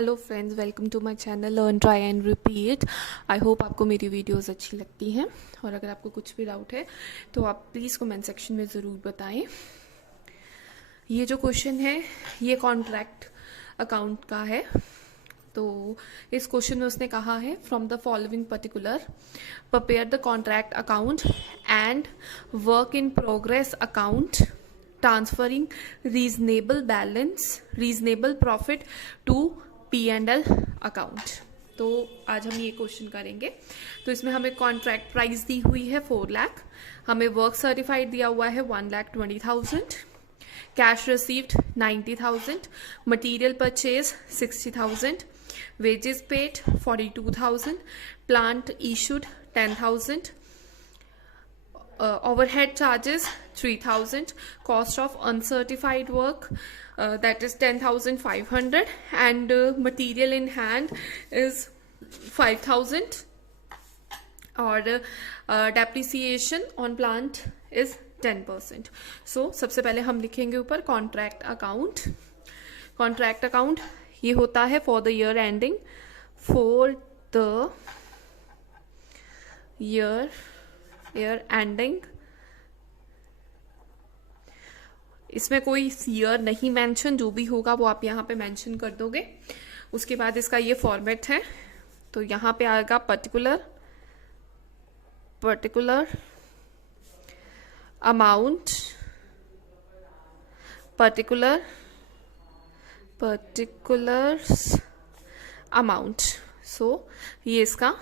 Hello friends, welcome to my channel learn try and repeat. I hope आपको मेरी videos अच्छी लगती हैं और अगर आपको कुछ भी डाउट है तो आप प्लीज़ कमेंट सेक्शन में ज़रूर बताएं। ये जो क्वेश्चन है ये कॉन्ट्रैक्ट अकाउंट का है। तो इस क्वेश्चन में उसने कहा है from the following particular prepare the contract account and work in progress account transferring reasonable profit to P&L account. तो आज हम ये क्वेश्चन करेंगे। तो इसमें हमें कॉन्ट्रैक्ट प्राइस दी हुई है 4 लाख, हमें वर्क सर्टिफाइड दिया हुआ है 1,20,000, cash received 90,000, material purchase 60,000, wages paid 42,000, plant issued 10,000, overhead charges 3,000, cost of uncertified work that is 10,500, and material in hand is 5,000, और depreciation on plant is 10%. So सबसे पहले हम लिखेंगे ऊपर कॉन्ट्रैक्ट अकाउंट। कॉन्ट्रैक्ट अकाउंट ये होता है for the year ending, for the year ending. इसमें कोई ईयर नहीं मेंशन, जो भी होगा वो आप यहाँ पे मेंशन कर दोगे। उसके बाद इसका ये फॉर्मेट है। तो यहाँ पे आएगा पर्टिकुलर अमाउंट, पर्टिकुलर्स अमाउंट। सो ये इसका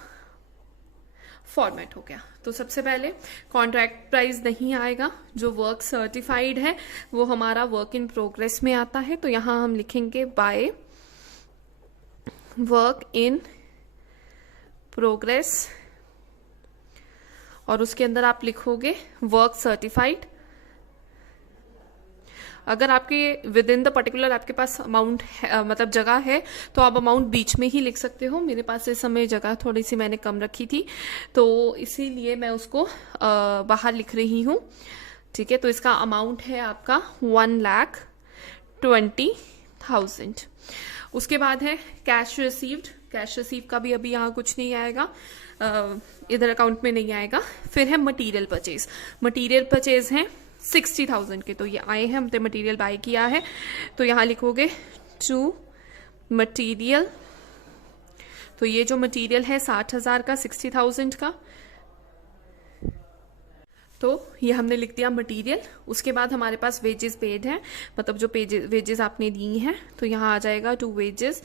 फॉर्मेट हो गया। तो सबसे पहले कॉन्ट्रैक्ट प्राइस नहीं आएगा, जो वर्क सर्टिफाइड है वो हमारा वर्क इन प्रोग्रेस में आता है। तो यहाँ हम लिखेंगे बाय वर्क इन प्रोग्रेस, और उसके अंदर आप लिखोगे वर्क सर्टिफाइड। अगर आपके विद इन द पर्टिकुलर आपके पास अमाउंट मतलब जगह है तो आप अमाउंट बीच में ही लिख सकते हो। मेरे पास इस समय जगह थोड़ी सी मैंने कम रखी थी तो इसीलिए मैं उसको बाहर लिख रही हूँ। ठीक है, तो इसका अमाउंट है आपका 1,20,000। उसके बाद है कैश रिसीव्ड। कैश रिसीव का भी अभी यहाँ कुछ नहीं आएगा, इधर अकाउंट में नहीं आएगा। फिर है मटीरियल परचेज। मटीरियल परचेज है 60,000 के, तो ये आए हैं, हमने मटेरियल बाय किया है। तो यहाँ लिखोगे टू मटेरियल। तो ये जो मटेरियल है 60,000 का, 60,000 का, तो ये हमने लिख दिया मटेरियल। उसके बाद हमारे पास वेजेस पेड है, मतलब जो वेजेस आपने दी हैं। तो यहाँ आ जाएगा टू वेजेस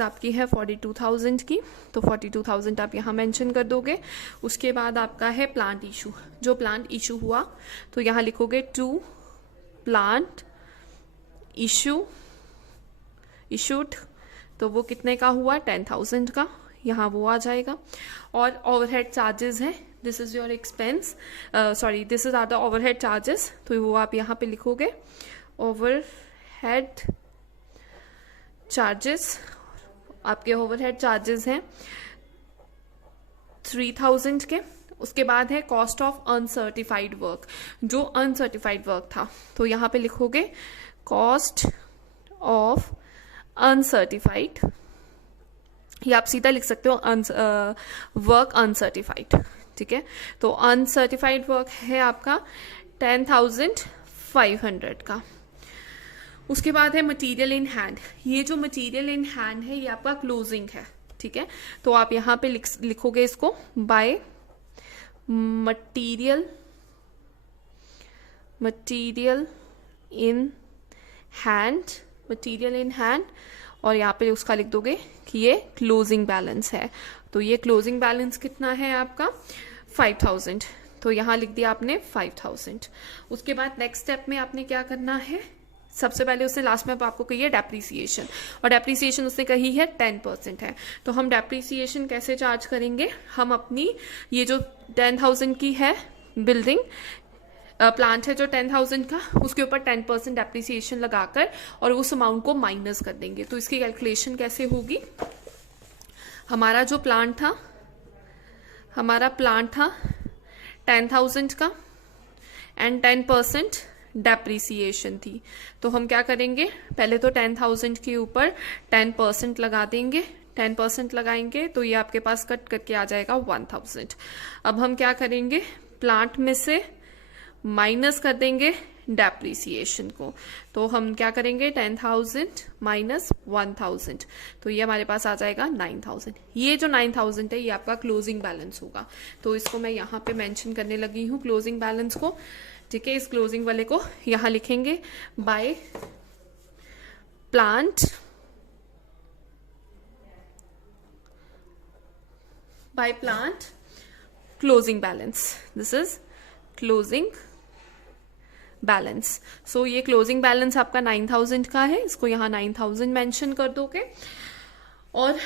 आपकी है 42,000 की, तो 42,000 आप यहाँ मेंशन कर दोगे। उसके बाद आपका है प्लांट इशू। जो प्लांट इशू हुआ तो यहाँ लिखोगे टू प्लांट इशूड। तो वो कितने का हुआ, 10,000 का, यहाँ वो आ जाएगा। और ओवरहेड चार्जेस है, this is your expense, this is are the overhead charges. तो वो आप यहाँ पे लिखोगे ओवरहेड चार्जेस। आपके ओवरहेड चार्जेस हैं 3,000 के। उसके बाद है कॉस्ट ऑफ अनसर्टिफाइड वर्क। जो अनसर्टिफाइड वर्क था तो यहाँ पे लिखोगे कॉस्ट ऑफ अनसर्टिफाइड, या आप सीधा लिख सकते हो वर्क अनसर्टिफाइड। ठीक है, तो अनसर्टिफाइड वर्क है आपका 10,500 का। उसके बाद है मटेरियल इन हैंड। ये जो मटेरियल इन हैंड है ये आपका क्लोजिंग है। ठीक है, तो आप यहाँ पे लिखोगे इसको बाय मटेरियल इन हैंड, और यहाँ पे उसका लिख दोगे कि ये क्लोजिंग बैलेंस है। तो ये क्लोजिंग बैलेंस कितना है आपका 5,000। तो यहाँ लिख दिया आपने 5,000। उसके बाद नेक्स्ट स्टेप में आपने क्या करना है, सबसे पहले उसने लास्ट में आपको कही है डेप्रीसिएशन, और डेप्रीसिएशन उसने कही है 10% है। तो हम डेप्रीसिएशन कैसे चार्ज करेंगे, हम अपनी ये जो 10,000 की है बिल्डिंग प्लांट है जो 10,000 का, उसके ऊपर 10% डेप्रीसिएशन लगाकर और उस अमाउंट को माइनस कर देंगे। तो इसकी कैलकुलेशन कैसे होगी, हमारा जो प्लांट था 10,000 का, एंड 10% डेप्रिसिएशन थी। तो हम क्या करेंगे, पहले तो 10,000 के ऊपर 10% लगा देंगे। 10% लगाएंगे तो ये आपके पास कट करके आ जाएगा 1,000। अब हम क्या करेंगे, प्लांट में से माइनस कर देंगे डेप्रिसिएशन को। तो हम क्या करेंगे, 10,000 माइनस 1,000, तो ये हमारे पास आ जाएगा 9,000। ये जो 9,000 है ये आपका क्लोजिंग बैलेंस होगा। तो इसको मैं यहाँ पे मेंशन करने लगी हूँ क्लोजिंग बैलेंस को। ठीक है, इस क्लोजिंग वाले को यहाँ लिखेंगे by plant closing balance. This is closing balance. So ये क्लोजिंग बैलेंस आपका 9,000 का है, इसको यहाँ 9,000 मेंशन कर दोगे। और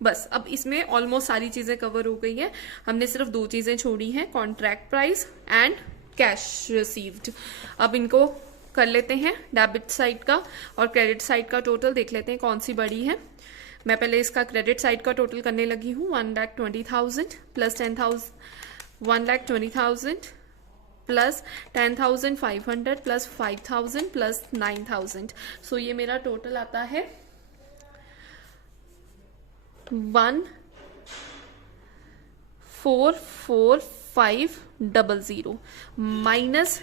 बस अब इसमें ऑलमोस्ट सारी चीजें कवर हो गई है। हमने सिर्फ 2 चीजें छोड़ी हैं, contract price and cash received. अब इनको कर लेते हैं डेबिट साइड का और क्रेडिट साइड का टोटल देख लेते हैं कौन सी बड़ी है। मैं पहले इसका क्रेडिट साइड का टोटल करने लगी हूँ। 1,20,000 प्लस 10,000, 1,20,000 प्लस 10,500 प्लस 5,000 प्लस 9,000। सो ये मेरा टोटल आता है 1,445,000 माइनस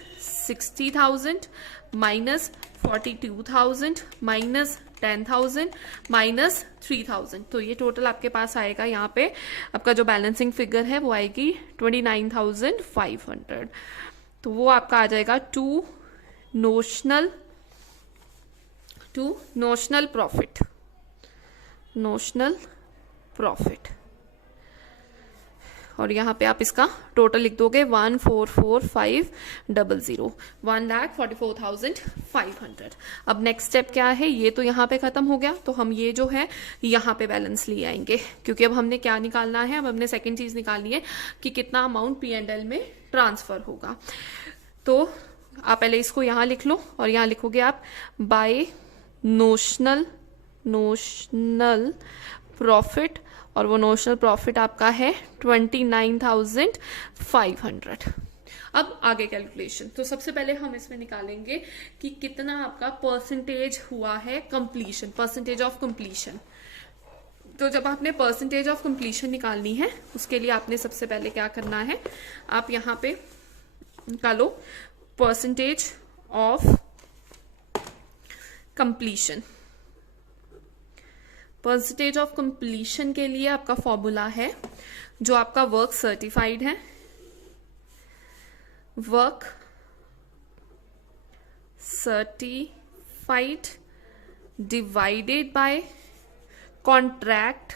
60,000 माइनस 42,000 माइनस 10,000 माइनस 3,000। तो ये टोटल आपके पास आएगा, यहाँ पे आपका जो बैलेंसिंग फिगर है वो आएगी 29,500। तो वो आपका आ जाएगा टू नोशनल प्रॉफिट। और यहाँ पे आप इसका टोटल लिख दोगे 1,445,000, 1,44,500। अब नेक्स्ट स्टेप क्या है, ये तो यहाँ पे खत्म हो गया। तो हम ये जो है यहाँ पे बैलेंस ले आएंगे, क्योंकि अब हमने क्या निकालना है, अब हमने सेकंड चीज निकालनी है कि कितना अमाउंट P&L में ट्रांसफर होगा। तो आप पहले इसको यहाँ लिख लो और यहाँ लिखोगे आप बाय नोशनल प्रॉफिट, और वो नोशनल प्रॉफिट आपका है 29,500। अब आगे कैलकुलेशन, तो सबसे पहले हम इसमें निकालेंगे कि कितना आपका परसेंटेज हुआ है कंप्लीशन, परसेंटेज ऑफ कंप्लीशन। तो जब आपने परसेंटेज ऑफ कंप्लीशन निकालनी है, उसके लिए आपने सबसे पहले क्या करना है, आप यहाँ पे निकालो percentage of completion. Percentage of completion के लिए आपका फॉर्मूला है, जो आपका वर्क सर्टिफाइड है, work certified divided by contract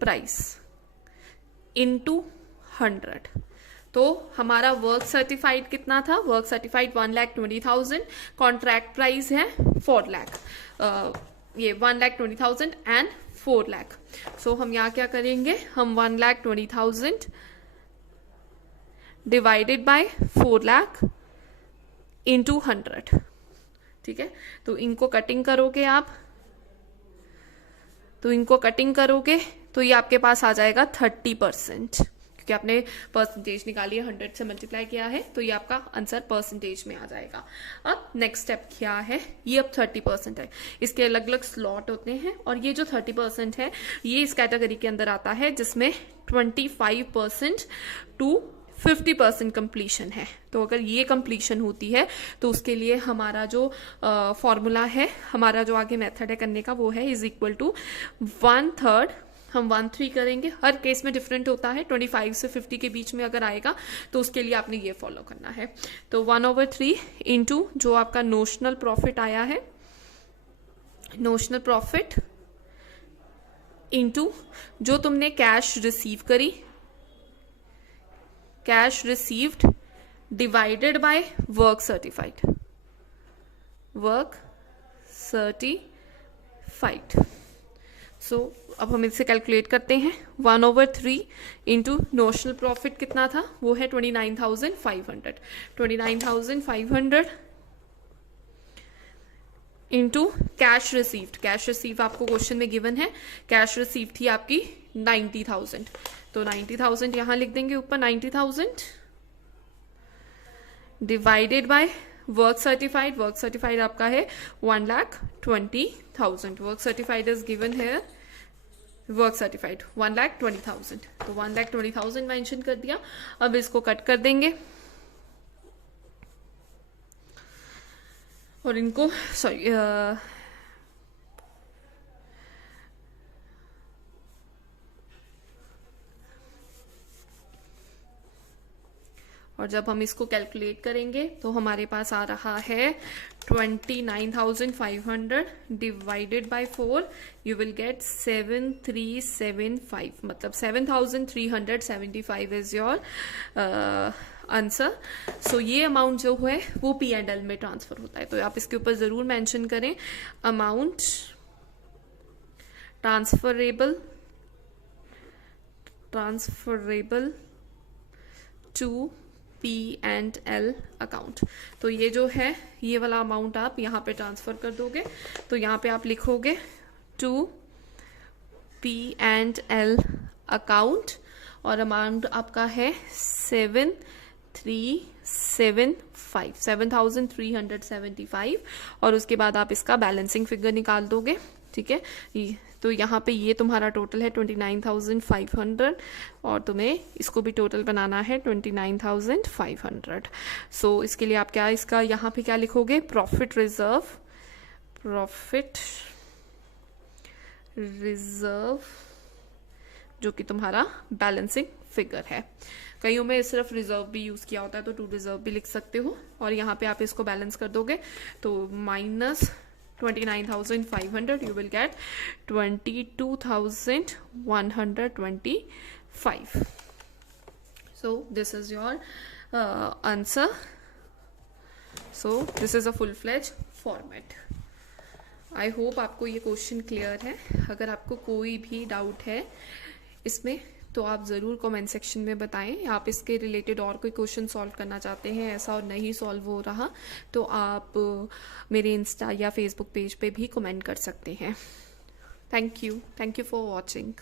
price into 100। तो हमारा वर्क सर्टिफाइड कितना था, वर्क सर्टिफाइड 1,20,000, कॉन्ट्रैक्ट प्राइस है 4 लाख, ये 1,20,000 एंड 4 लाख। सो हम यहाँ क्या करेंगे, हम 1,20,000 डिवाइडेड बाय 4 लाख इंटू 100। ठीक है, तो इनको कटिंग करोगे आप, तो इनको कटिंग करोगे तो ये आपके पास आ जाएगा 30%, क्योंकि आपने परसेंटेज निकाली है, 100 से मल्टीप्लाई किया है, तो ये आपका आंसर परसेंटेज में आ जाएगा। अब नेक्स्ट स्टेप क्या है, ये अब 30% है, इसके अलग अलग स्लॉट होते हैं, और ये जो 30% है ये इस कैटेगरी के अंदर आता है जिसमें 25% टू 50% कंप्लीशन है। तो अगर ये कंप्लीशन होती है तो उसके लिए हमारा जो फॉर्मूला है, हमारा जो आगे मेथड है करने का, वो है इज इक्वल टू 1/3, हम 1/3 करेंगे। हर केस में डिफरेंट होता है, 25 से 50 के बीच में अगर आएगा तो उसके लिए आपने ये फॉलो करना है। तो 1/3 इंटू जो आपका नोशनल प्रॉफिट आया है, नोशनल प्रॉफिट इंटू जो तुमने कैश रिसीव करी, cash received divided by work certified, work certified. So अब हम इससे कैलकुलेट करते हैं। 1/3 इंटू नोशनल प्रॉफिट कितना था, वो है 29,500, 29,500 into cash received, cash receive आपको क्वेश्चन में गिवन है, कैश रिसीव थी आपकी 90,000, तो 90,000 यहां लिख देंगे ऊपर, 90,000 divided by work certified. Work certified आपका है 1,20,000. वर्क सर्टिफाइड इज गिवन है, वर्क सर्टिफाइड 1,20,000. तो 1,20,000 मेंशन कर दिया. अब इसको कट कर देंगे और इनको सॉरी और जब हम इसको कैलकुलेट करेंगे तो हमारे पास आ रहा है 29,500 divided by 4. You will get 7,375. मतलब 7,375 इज योर आंसर. सो ये अमाउंट जो है वो P&L में ट्रांसफर होता है. तो आप इसके ऊपर जरूर मेंशन करें, amount transferable to P&L account. तो ये जो है ये वाला अमाउंट आप यहाँ पे ट्रांसफर कर दोगे. तो यहाँ पे आप लिखोगे टू P&L अकाउंट और अमाउंट आपका है 7,375 और उसके बाद आप इसका बैलेंसिंग फिगर निकाल दोगे. ठीक है, तो यहाँ पे ये तुम्हारा टोटल है 29,500 और तुम्हें इसको भी टोटल बनाना है 29,500. सो इसके लिए आप क्या इसका यहाँ पे क्या लिखोगे, प्रॉफिट रिजर्व जो कि तुम्हारा बैलेंसिंग फिगर है. कईयों में सिर्फ रिजर्व भी यूज किया होता है तो टू रिजर्व भी लिख सकते हो. और यहाँ पे आप इसको बैलेंस कर दोगे तो minus 29,500 you will get 22,125. So this is your answer. So this is a full-fledged format. I hope आपको ये क्वेश्चन क्लियर है. अगर आपको कोई भी डाउट है इसमें तो आप ज़रूर कमेंट सेक्शन में बताएं. आप इसके रिलेटेड और कोई क्वेश्चन सॉल्व करना चाहते हैं ऐसा और नहीं सॉल्व हो रहा तो आप मेरे इंस्टा या फेसबुक पेज पे भी कमेंट कर सकते हैं. Thank you for watching.